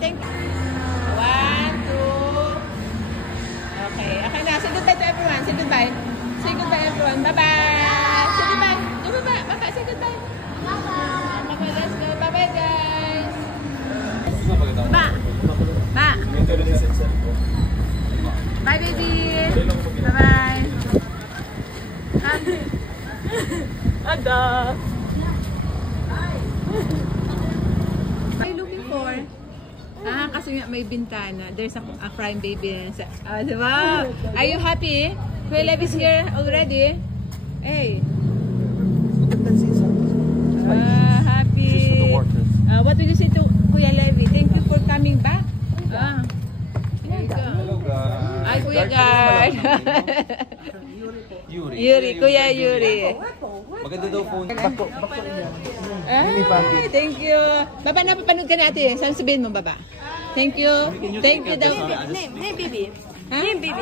thank you. 1, 2. Okay. Okay na. Say goodbye to everyone. Say goodbye. Say goodbye everyone. Bye-bye. Say goodbye. Say goodbye. Baka, say goodbye. Bye-bye. Okay, let's go. Bye-bye, guys. Ba. Ba. Bye, baby. Bye-bye. Aga. What are you looking for? Kasi nga may bintana. There's a crying baby. Diba? Are you happy? Kuya Lev is here already. Hey. Happy. What will you say to Kuya Levi? Thank you for coming back. Here you go. Hello guys. Hi, Kuya Guard. Yuri. Kuya Yuri. Maganda daw phone. Thank you. Baba, napapanood ka natin. Saan sabihin mo, baba? Thank you. Thank you daw. Name, baby. Name, baby.